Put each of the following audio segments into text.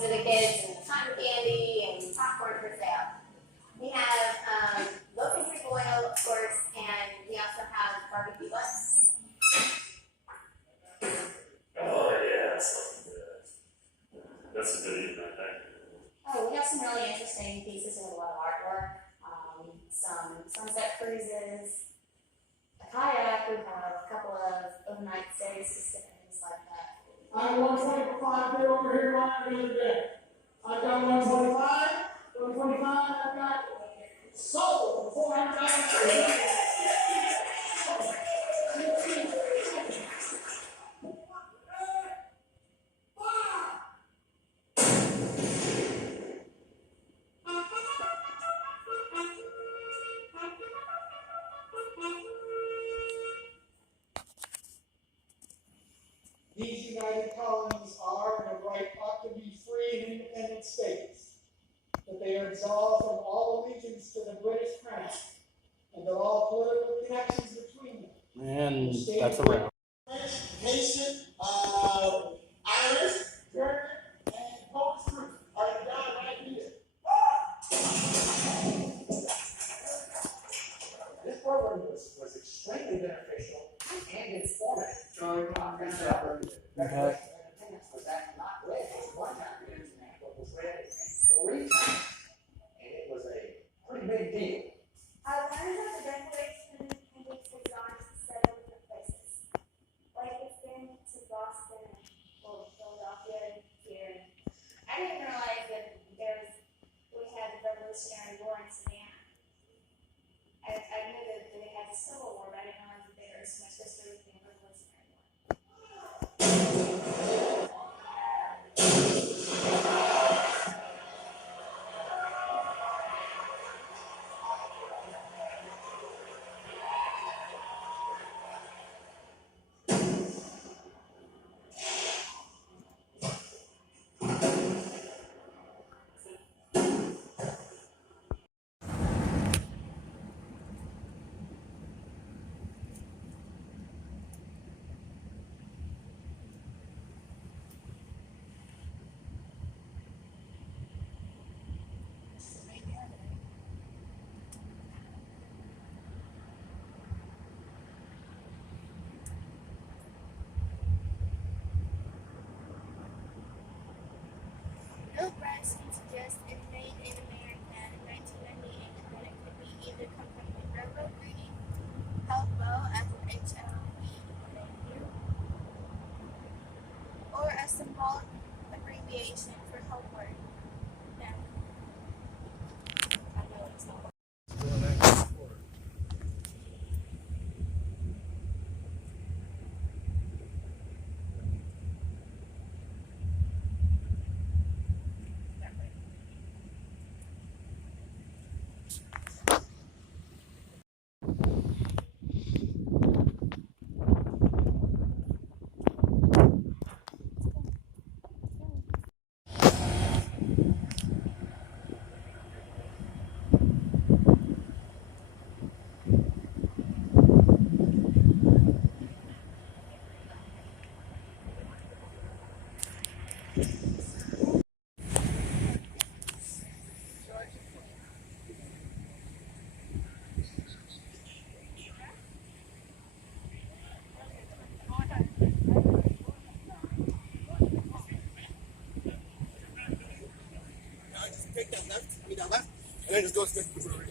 for the kids and cotton candy and popcorn for sale. We have low country boil, of course, and we also have barbecue buns. Oh yeah, that's good. That's a good evening, I think. Oh, we have some really interesting pieces with a lot of artwork. Some sunset cruises, a kayak. We have a couple of overnight stays, just different things like that. I got 125 bid over here on the other day. I got 125, 125, I got sold for $400. These United Colonies are, and of right, ought to be free and independent states, that they are dissolved from all allegiance to the British crown, and that all political connections between them. And that's a wrap. French, Haitian, Irish, German, and Polish roots are down right here. This program was extremely beneficial and informative. Okay. Was that not read? One time the internet, but was read 3 times, and it was a pretty big deal. I learned how the Declaration of Independence was on several different places. Like it's been to Boston and Philadelphia and here. I didn't realize that we had the Revolutionary War in Savannah. I knew that they had the Civil War, but I didn't realize that there was so much history with the Revolutionary War. Bill Bryson suggests it made in America in 1998 that it could be either come from the railroad reading Helbo as an HLB, or a symbolic abbreviation for Helper. No. I know it's not. Take that left, and then just go straight to the brewery.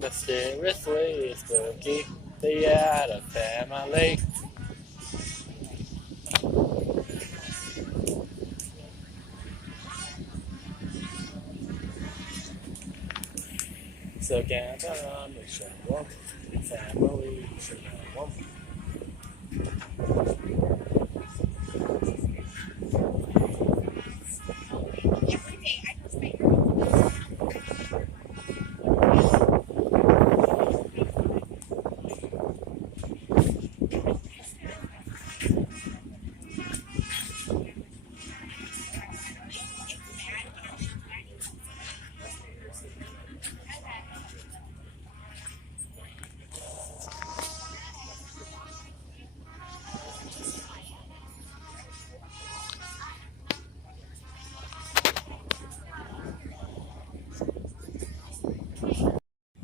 Mysteriously spooky, the Adams family. So can't I mission one family mission one. Every day I just make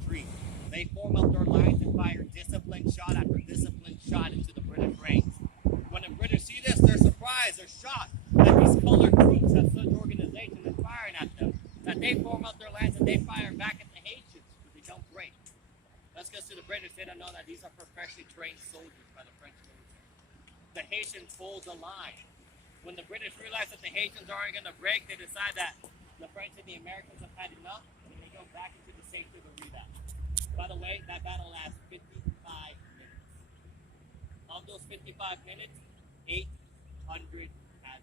Three. They form up their lines and fire disciplined shot after disciplined shot into the British ranks. When the British see this, they're surprised, they're shocked that these colored troops have such organization is firing at them, that they form up their lines and they fire back at the Haitians, but they don't break. Let's get to the British. They don't know that these are professionally trained soldiers by the French military. The Haitians hold the line. When the British realize that the Haitians aren't going to break, they decide that the French and the Americans have had enough, and they go back into the safety of the redoubt. By the way, that battle lasts 55 minutes. Of those 55 minutes, 800 had.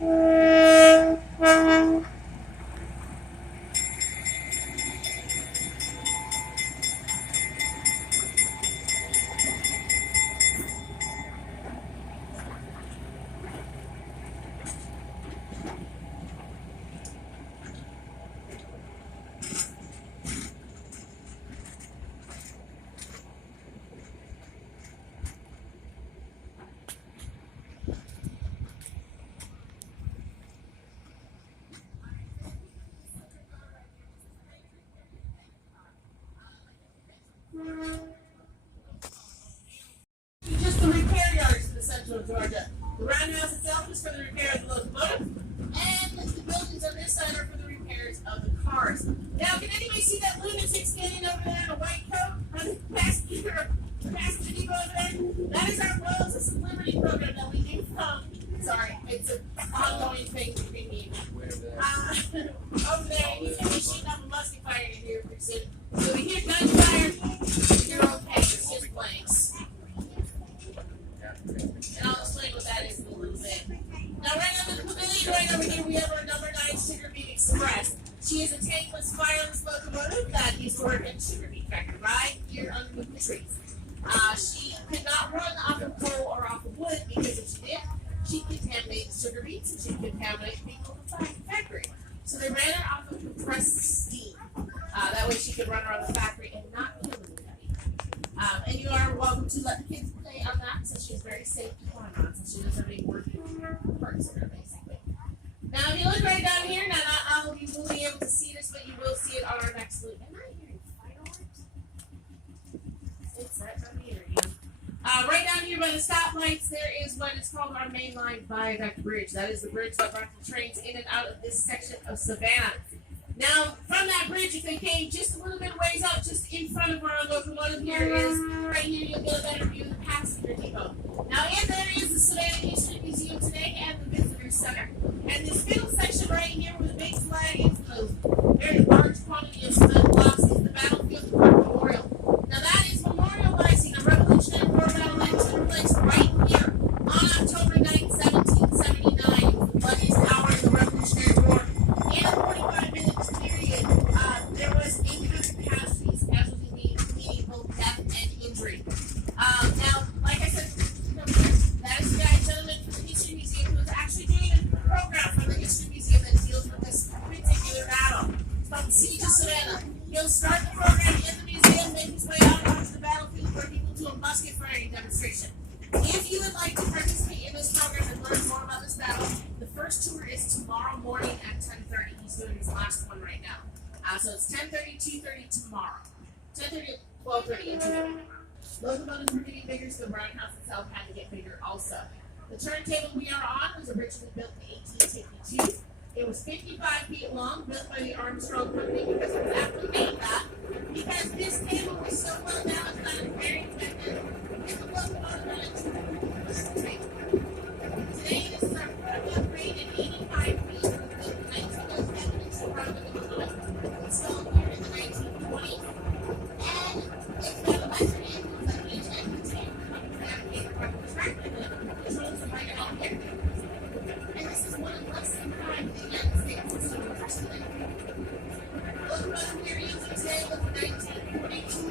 Just the repair yards in the central of Georgia. The roundhouse itself is for the repair of the locomotive, and the buildings on this side are for the repairs of the cars. Now, can anybody see that lunatic standing over there in a white coat on the passenger depot over there? That is our Royal System Liberty program that we do from. Sorry, it's an ongoing thing between me and over there, he's going to be shooting up a musket fire in here pretty soon. So we hear gunfire, you're okay, it's just blanks. And I'll explain what that is in a little bit. Now, right under the pavilion, right over here, we have our number 9 Sugar Beet Express. She is a tankless, fireless locomotive that used to work at Sugar Beet Factory right here underneath the trees. She could not run off of coal or off of wood because if she did, she'd contaminate the sugar beets and she'd contaminate people in the factory. So they ran her off of compressed steam. That way she could run around the factory and not kill anybody. And you are welcome to let the kids play on that since she's very safe to climb on since she doesn't have any working parts in her basically. Now if you look right down here, now not all of you will be able to see this, but you will see it on our next loop. Am I hearing fireworks? It's right down here. Right down here by the stoplights, there is what is called our mainline viaduct bridge. That is the bridge that runs the trains in and out of this section of Savanah. Now, from that bridge, if they came just a little bit ways up, just in front of our locomotive here is, right here, you'll get a better view of the passenger depot. Now, in there is the Savanah History Museum today and the Visitor Center. And this middle section right here where the big flag is, the very large quantity of cement blocks, is the Battlefield Park Memorial. Now, that is memorializing a Revolutionary War battle that took place right here on October 9, 1779. It was the bloodiest hour in the Revolutionary War. In a 45-minute period, there was 800 casualties meaning both death and injury. Now, like I said, that is the guy, gentleman from the History Museum who is actually doing a program from the History Museum that deals with this particular battle. It's called the Siege of Savanah. He'll start the program in the museum, make his way out onto the battlefield where he will do a musket firing demonstration. If you would like to participate in this program and learn more about this battle, the first tour is tomorrow morning at 10:30. He's doing his last one right now. So it's 10:30, 2:30 tomorrow. 10:30, 12:30, and 2:30. Locomotives were getting bigger, so the roundhouse itself had to get bigger also. The turntable we are on was originally built in 1852. It was 55 feet long, built by the Armstrong Company because it was aptly named that. Because this table was so well balanced that it was very effective, and the locomotive had a two table. Today, this is our fourth upgrade in 85 feet. It was built in 1907 and surrounded in Illinois. Installed here in the 1920s. And it's got electric engines that each engine chamber comes navigate from the track that controls the right all here. And this is one of less than 5 in the United States. So we're today. Locomotive we're using today was a 1942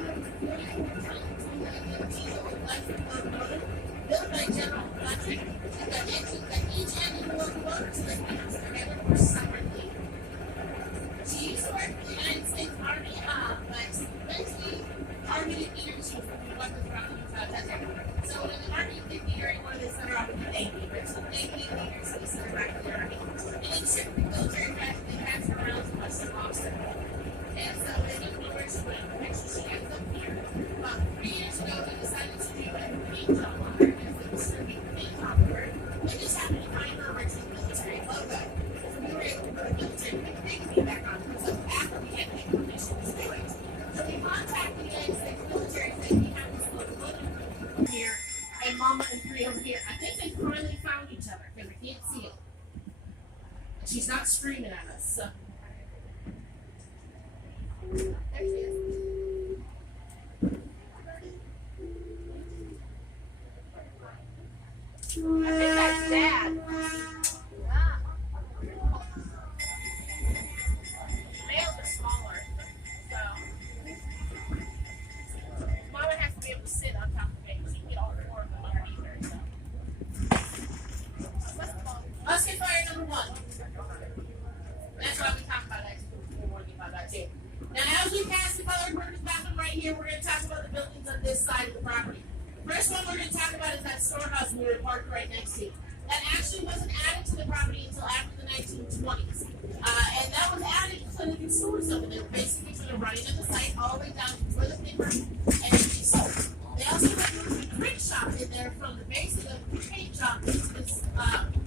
we're going to talk about the buildings on this side of the property. The first one we're going to talk about is that storehouse we were parked right next to. That actually wasn't added to the property until after the 1920s. And that was added so they could store something. They were basically sort of running in the site all the way down to toilet paper and empty soap. They also had a print shop in there from the base of the paint shop into this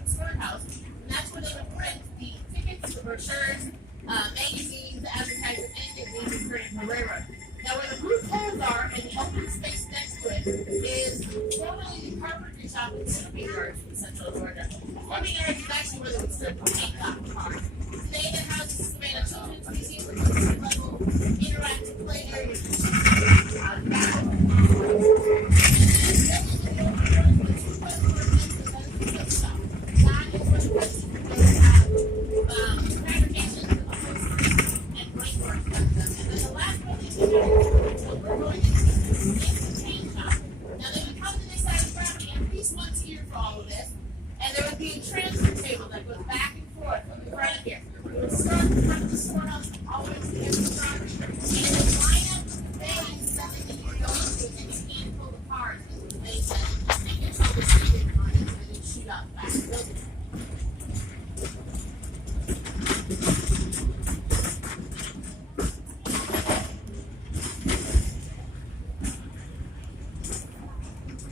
storehouse. And that's where they would print the tickets, the brochures, magazines, advertisements, anything they would print from the railroad. Now, where the blue poles are and the open space next to it is formerly the carpentry shop and swimming yards in central Georgia. Swimming yards is actually where they would strip the paint off the car. Today, the house is Savanah Children's Museum, which is a level interactive play area.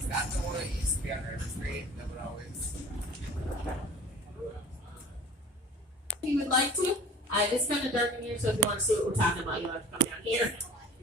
That's the one that used to be on River Street. That would always. If you would like to, it's kind of dark in here, so if you want to see what we're talking about, you'll have to come down here.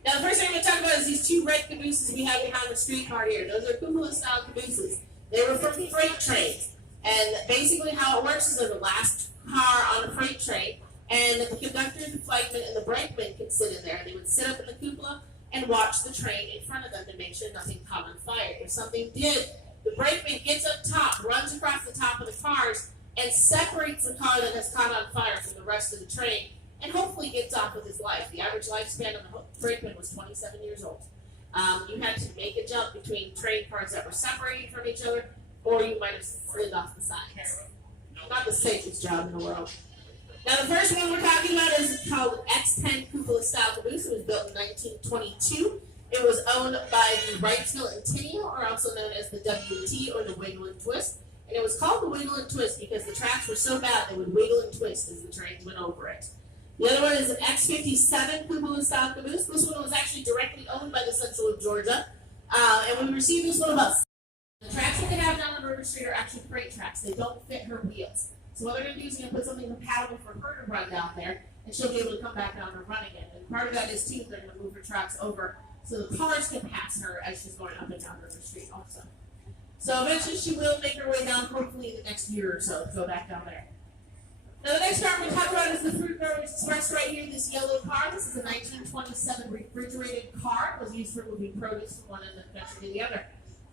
Now, the first thing I'm going to talk about is these two red cabooses we have behind the streetcar here. Those are cupola-style cabooses. They were from freight trains. And basically how it works is they're the last car on a freight train, and the conductor, the flagman, and the brakeman can sit in there. They would sit up in the cupola and watch the train in front of them to make sure nothing caught on fire. If something did, the brakeman gets up top, runs across the top of the cars, and separates the car that has caught on fire from the rest of the train, and hopefully gets off with his life. The average lifespan of the brakeman was 27 years old. You had to make a jump between train cars that were separated from each other, or you might have slid off the sides. Not the safest job in the world. Now, the first one we're talking about is called X10 Cupola Style Caboose. It was built in 1922. It was owned by the Wrightsville and Tenniel, or also known as the WT, or the Wiggle and Twist. And it was called the Wiggle and Twist because the tracks were so bad they would wiggle and twist as the trains went over it. The other one is an X57 Cupola Style Caboose. This one was actually directly owned by the Central of Georgia. And we received this one about. The tracks that they have down on River Street are actually freight tracks. They don't fit her wheels. So what they're going to do is they're going to put something compatible for her to run down there, and she'll be able to come back down and run again. And part of that is, too, they're going to move her tracks over so the cars can pass her as she's going up and down River Street also. So eventually she will make her way down, hopefully in the next year or so, to go back down there. Now the next car I'm going to talk about is the Fruit Growers Express right here, this yellow car. This is a 1927 refrigerated car. It was used for moving produce from one end of the country to the other.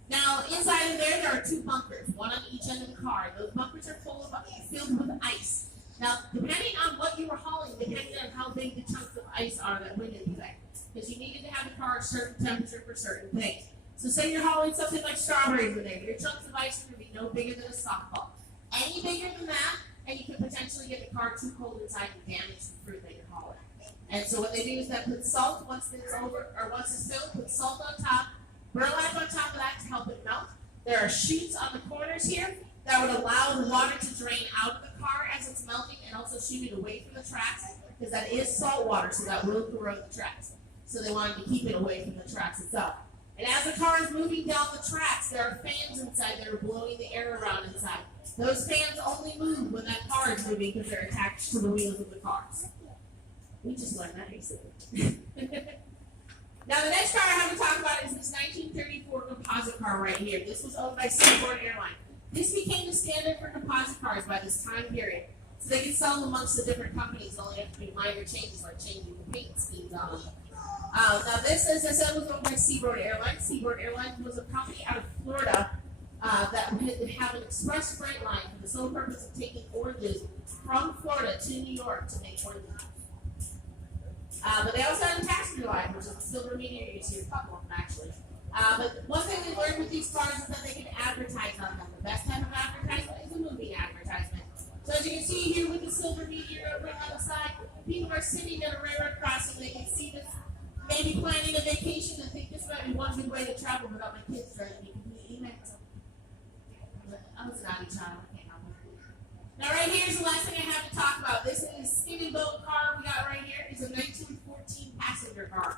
Now, inside of there are two bunkers, one on each end of the car. Those bunkers are filled with ice. Now, depending on what you were hauling, depending on how big the chunks of ice are that went into there, because you needed to have the car a certain temperature for certain things. So say you're hauling something like strawberries in there, your chunks of ice are going to be no bigger than a softball. Any bigger than that, and you can potentially get the car too cold inside and damage the fruit that you're hauling. And so what they do is they put salt once it's over, or once it's filled, put salt on top, burlap on top of that to help it melt. There are chutes on the corners here that would allow the water to drain out of the car as it's melting and also shoot it away from the tracks, because that is salt water, so that will corrode the tracks. So they wanted to keep it away from the tracks itself. And as the car is moving down the tracks, there are fans inside that are blowing the air around inside. Those fans only move when that car is moving because they're attached to the wheels of the cars. We just learned that recently. Now, the next car I have to talk about is this 1934 composite car right here. This was owned by Seaboard Airlines. This became the standard for composite cars by this time period. So they could sell them amongst the different companies, only have to be minor changes like changing the paint schemes on them. Now, this, as I said, was owned by Seaboard Airlines. Seaboard Airlines was a company out of Florida that would have an express freight line for the sole purpose of taking oranges from Florida to New York to make orange juice. But they also had a passenger line, which is a silver medium. You see a couple of them actually. But one thing we learned with these cars is that they can advertise on them. The best type of advertisement is a movie advertisement. So as you can see here with the silver meteor over on the side, people are sitting at a railroad crossing. They can see this maybe planning a vacation and think this might be one good way to travel without my kids driving me completely mental. But I was an naughty child. I can't help it. Now, right here is the last thing I have to talk about. This is skinny boat car we got right here. It's a 1914 passenger car.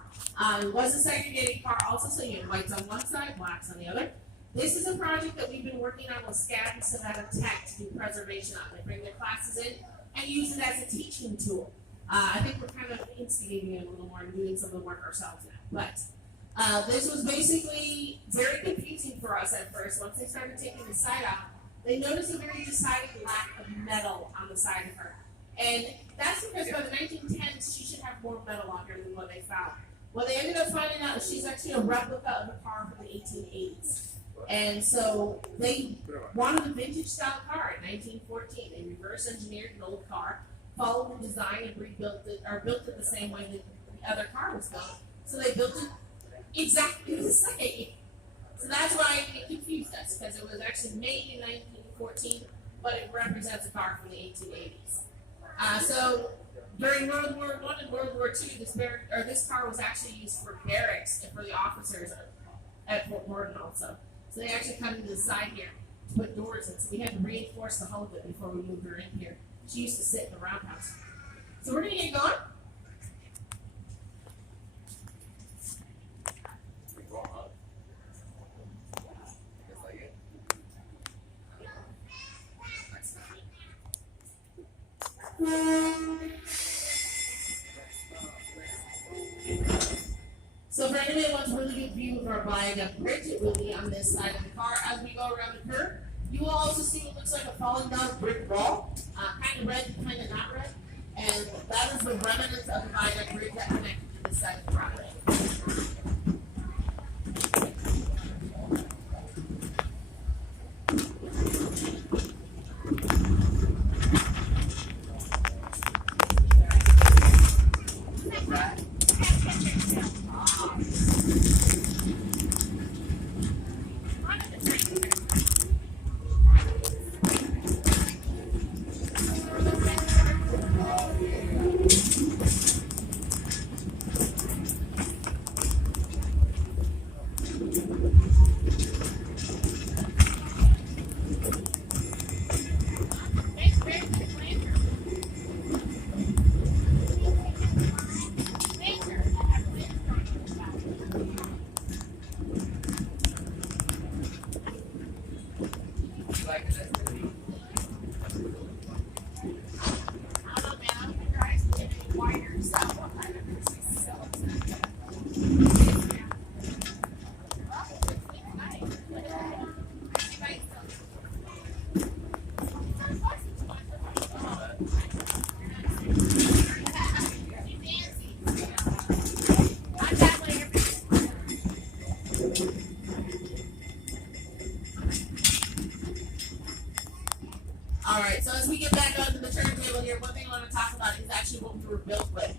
It was a segregated car also, so you have whites on one side, blacks on the other. This is a project that we've been working on with SCAD and Savanah Tech to do preservation on. They bring their classes in and use it as a teaching tool. I think we're kind of instigating it a little more and doing some of the work ourselves now. But this was basically very confusing for us at first. Once they started taking the side off, they noticed a very decided lack of metal on the side of her. And that's because by the 1910s, she should have more metal on her than what they found. Well, they ended up finding out that she's actually a replica of a car from the 1880s. And so they wanted a vintage style car in 1914. They reverse engineered an old car, followed the design and rebuilt it, or built it the same way that the other car was built. So they built it exactly the same. So that's why it confused us, because it was actually made in 1914, but it represents a car from the 1880s. So during World War I and World War II, this car was actually used for barracks and for the officers at Fort Gordon also. So they actually cut into the side here to put doors in. So we had to reinforce the hull of it before we moved her in here. She used to sit in the roundhouse. So we're going to get going. So for anybody that wants a really good view of our viaduct bridge, it will be on this side of the car. As we go around the curve, you will also see what looks like a falling down brick wall, kind of red, kind of not red, and that is the remnants of the viaduct bridge that connected to this side of the property. Alright, so as we get back onto the turntable here, one thing I want to talk about is actually what we were built with.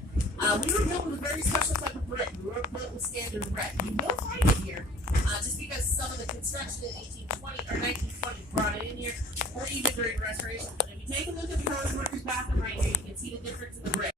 We were built with a very special type of brick. We were built with standard red. You will find it here, just because some of the construction in 1820 or 1920 brought it in here, or even during restoration. But if you take a look at the road worker's bathroom right here, you can see the difference in the brick.